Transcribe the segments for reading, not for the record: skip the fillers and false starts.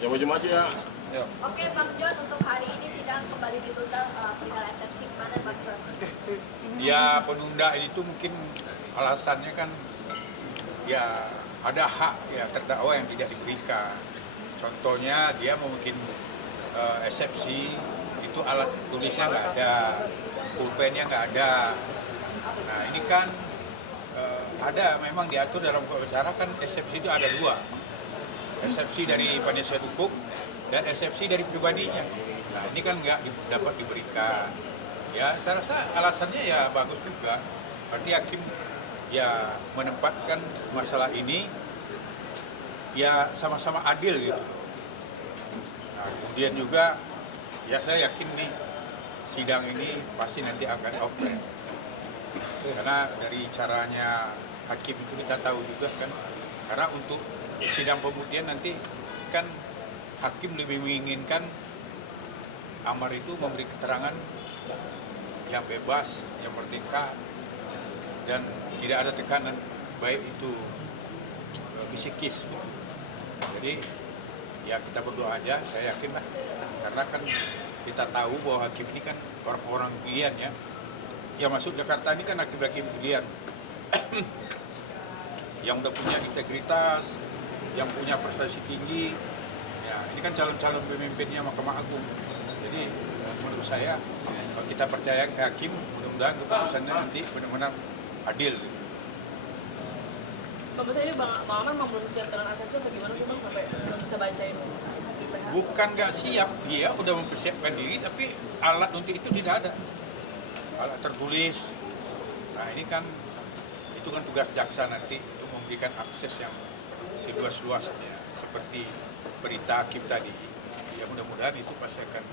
Ya maju-maju ya. Ya. Oke, Bang John, untuk hari ini sidang kembali ditunda perihal eksepsi mana, Bang John? Ya penunda itu mungkin alasannya kan ya ada hak ya terdakwa yang tidak diberikan. Contohnya dia mau bikin eksepsi, itu alat tulisnya nggak ada, pulpennya nggak ada. Nah ini kan ada memang diatur dalam hukum acara kan eksepsi itu ada dua. Eksepsi dari penasihat hukum dan eksepsi dari pribadinya. Nah ini kan nggak dapat diberikan. Ya saya rasa alasannya ya bagus juga. Berarti hakim ya menempatkan masalah ini ya sama-sama adil gitu. Nah, kemudian juga ya saya yakin nih sidang ini pasti nanti akan offline. Karena dari caranya hakim itu kita tahu juga kan. Karena untuk sidang pembuktian nanti kan hakim lebih menginginkan amar itu memberi keterangan yang bebas, yang merdeka, dan tidak ada tekanan, baik itu psikis. Gitu. Jadi ya kita berdoa aja, saya yakin lah. Karena kan kita tahu bahwa hakim ini kan orang-orang pilihan ya. Ya masuk Jakarta ini kan hakim-hakim pilihan. Yang udah punya integritas, yang punya prestasi tinggi. Ya ini kan calon-calon pemimpinnya Mahkamah Agung. Jadi menurut saya kita percaya ke hakim, mudah-mudahan keputusannya nanti benar-benar adil. Pak, tadi Bang Amar memang belum siap dengan asetnya atau gimana sih Bang sampai belum bisa bacain IPH? Bukan nggak siap, dia udah mempersiapkan diri tapi alat untuk itu tidak ada. Alat tertulis. Nah ini kan itu kan tugas jaksa nanti untuk memberikan akses yang seluas-luasnya seperti berita hakim tadi. Ya mudah-mudahan itu pasti akan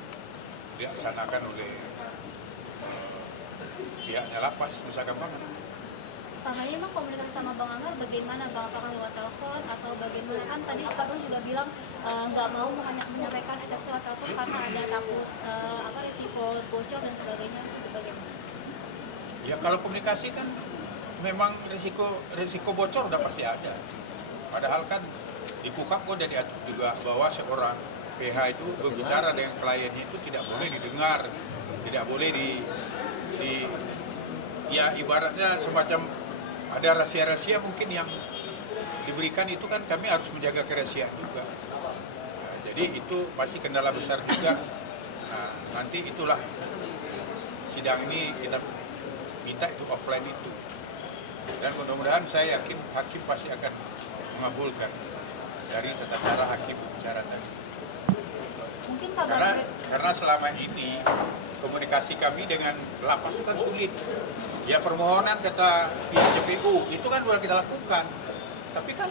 dilaksanakan oleh pihaknya lapas Nusa Kambangan. Sama ini Bang, komunikasi sama Bang Amar bagaimana Bang? Apakah lewat telepon atau bagaimana? Kan tadi Pak Bang juga bilang nggak mau menyampaikan eksepsi lewat telepon karena ada takut risiko bocor dan sebagainya. Itu bagaimana? Ya kalau komunikasi kan memang risiko bocor udah pasti ada. Padahal kan di KUHP udah diatur juga bahwa seorang PH itu berbicara dengan kliennya itu tidak boleh didengar, tidak boleh ya ibaratnya semacam ada rahasia-rahasia mungkin yang diberikan itu kan kami harus menjaga kerahasiaan juga. Nah, jadi itu pasti kendala besar juga. Nah, nanti itulah sidang ini kita minta itu offline itu. Dan mudah-mudahan saya yakin hakim pasti akan mengabulkan dari tata cara hakim bicara tadi. Mungkin Karena selama ini komunikasi kami dengan lapas itu kan sulit. Ya permohonan kata pihak JPU itu kan sudah kita lakukan. Tapi kan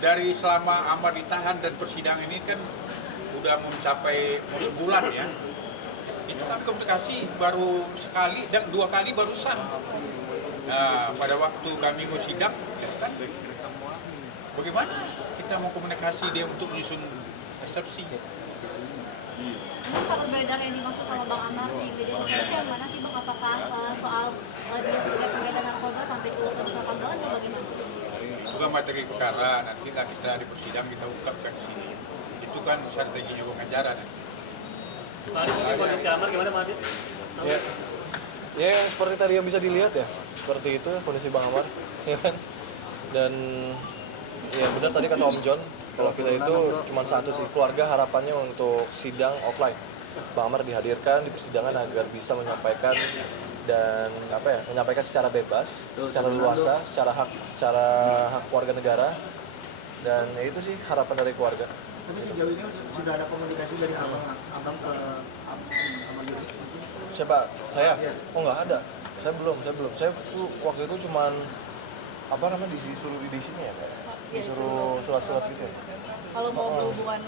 dari selama Amar ditahan dan persidangan ini kan udah mencapai sebulan ya. Itu kan komunikasi baru sekali dan 2 kali barusan. Nah, pada waktu kami mau sidang, ya kan, bagaimana kita mau komunikasi dia untuk menyusun eksepsi? Kalau beredar yang dimaksud sama Bang Amar di media sosial itu yang mana sih Bang? Apakah soal dia sebagai pengedar narkoba sampai keluar ke Nusa Kambangan atau bagaimana? Itu kan materi perkara, nanti lah kita di persidangan kita ungkapkan di sini. Itu kan strateginya pengacara nanti. Pak Adi, mungkin kondisi Amar gimana Pak Adi? Ya seperti tadi yang bisa dilihat ya, seperti itu kondisi Bang Amar, ya kan. Dan ya benar tadi kata Om John, kalau kita itu cuma satu sih, keluarga harapannya untuk sidang offline. Bang Amar dihadirkan di persidangan agar bisa menyampaikan dan menyampaikan secara bebas, secara luasa, secara hak warga negara. Dan ya itu sih harapan dari keluarga. Tapi sejauh ini sudah ada komunikasi dari abang ke jurisdiksi? Siapa? Saya? Iya. Oh nggak ada. Saya belum. Saya waktu itu cuman disuruh di sini ya, disuruh surat-surat gitu ya. Kalau mau berhubungan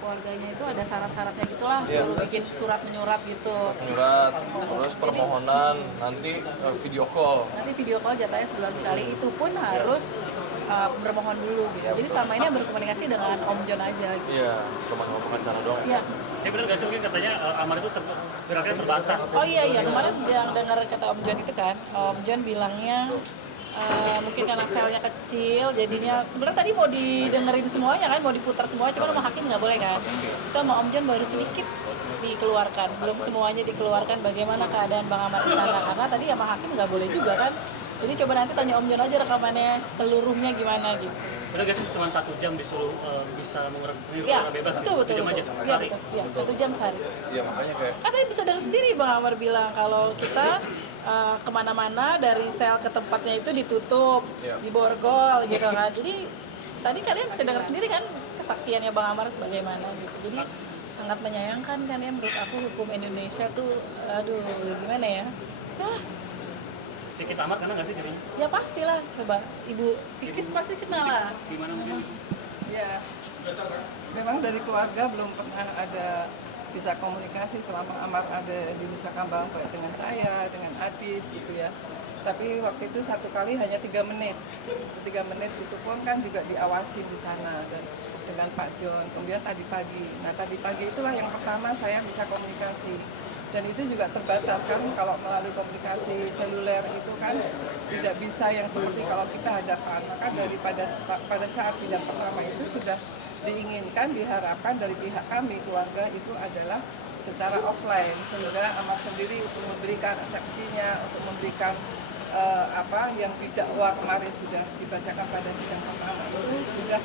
keluarganya itu ada syarat-syaratnya gitulah, suruh bikin surat menyurat gitu. Surat, terus permohonan, nanti video call. Nanti video call jatahnya sebulan sekali, itu pun harus bermohon dulu gitu. Jadi selama ini berkomunikasi dengan Om John aja. Gitu. Iya, cuma ngomong pengacara doang. Iya. Benar nggak sih mungkin katanya Amar itu geraknya terbatas? Oh iya, kemarin yang dengar kata Om John itu kan, Om John bilangnya mungkin karena selnya kecil jadinya sebenarnya tadi mau didengerin semuanya kan, mau diputar semuanya, cuma sama hakim nggak boleh kan. Itu sama Om John baru sedikit dikeluarkan, belum semuanya dikeluarkan bagaimana keadaan Bang Amar di sana, karena tadi sama hakim nggak boleh juga kan. Jadi coba nanti tanya Om John aja rekamannya seluruhnya gimana gitu. Udah guys, cuma 1 jam disuruh bisa mengurangkan Ya, bebas betul, gitu. 1 jam aja. Iya Sehari. betul. Ya, 1 jam sehari. Iya makanya kayak Katanya bisa dengar sendiri Bang Amar bilang kalau kita kemana-mana dari sel ke tempatnya itu ditutup, Iya. diborgol gitu kan. Jadi tadi kalian bisa dengar sendiri kan kesaksiannya Bang Amar sebagaimana gitu. Jadi sangat menyayangkan kan ya menurut aku hukum Indonesia tuh, aduh gimana ya? Nah, Psikis Amar kena nggak sih jadinya? ya pastilah, coba Ibu Sikis pasti kenal lah. Gimana mungkin? Ya, memang dari keluarga belum pernah ada bisa komunikasi selama Amar ada di Nusa Kambangan baik dengan saya, dengan Adit gitu ya. Tapi waktu itu 1 kali hanya 3 menit. 3 menit itu pun kan juga diawasi di sana dan dengan Pak John. Kemudian tadi pagi. Nah tadi pagi itulah yang pertama saya bisa komunikasi. Dan itu juga terbatas kan kalau melalui komunikasi seluler itu kan tidak bisa yang seperti kalau kita hadapan. Maka daripada pada saat sidang pertama itu sudah diinginkan, diharapkan dari pihak kami keluarga itu adalah secara offline sehingga Amar sendiri untuk memberikan eksepsinya, untuk memberikan apa yang didakwa kemarin sudah dibacakan pada sidang pertama itu sudah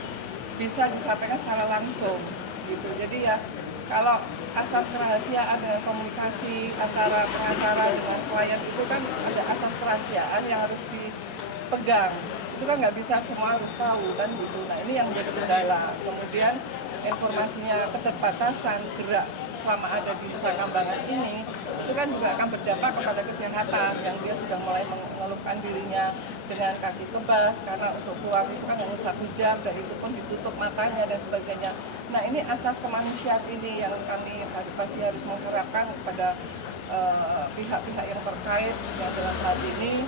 bisa disampaikan secara langsung gitu. Jadi ya kalau asas kerahasiaan dengan komunikasi antara pengacara dengan klien itu kan ada asas kerahasiaan yang harus dipegang. Itu kan nggak bisa semua harus tahu kan gitu. Nah ini yang menjadi kendala. Kemudian informasinya keterbatasan gerak selama ada di Nusa Kambangan ini itu kan juga akan berdampak kepada kesehatan yang dia sudah mulai mengeluhkan dirinya dengan kaki kebas karena untuk keluar itu kan hanya 1 jam dan itu pun ditutup matanya dan sebagainya. Nah ini asas kemanusiaan ini yang kami masih harus mengharapkan kepada pihak-pihak yang terkait yang dalam hal ini.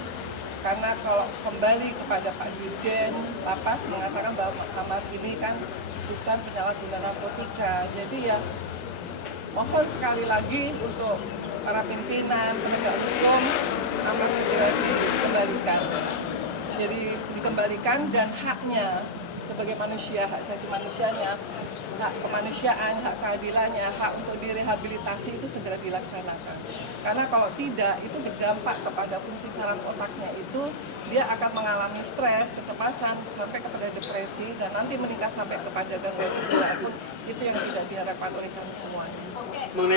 Karena kalau kembali kepada Pak Dirjen Lapas mengatakan bahwa Amar ini kan bukan penyalahguna narkotika. Jadi ya mohon sekali lagi untuk para pimpinan penegak hukum Amar segera dikembalikan. Jadi dikembalikan dan haknya sebagai manusia, hak asasi manusianya, hak kemanusiaan, hak keadilannya, hak untuk direhabilitasi itu segera dilaksanakan. Karena kalau tidak, itu berdampak kepada fungsi saraf otaknya itu, dia akan mengalami stres, kecemasan, sampai kepada depresi, dan nanti meningkat sampai kepada gangguan kejiwaan pun, itu yang tidak diharapkan oleh kami semuanya. Mengenai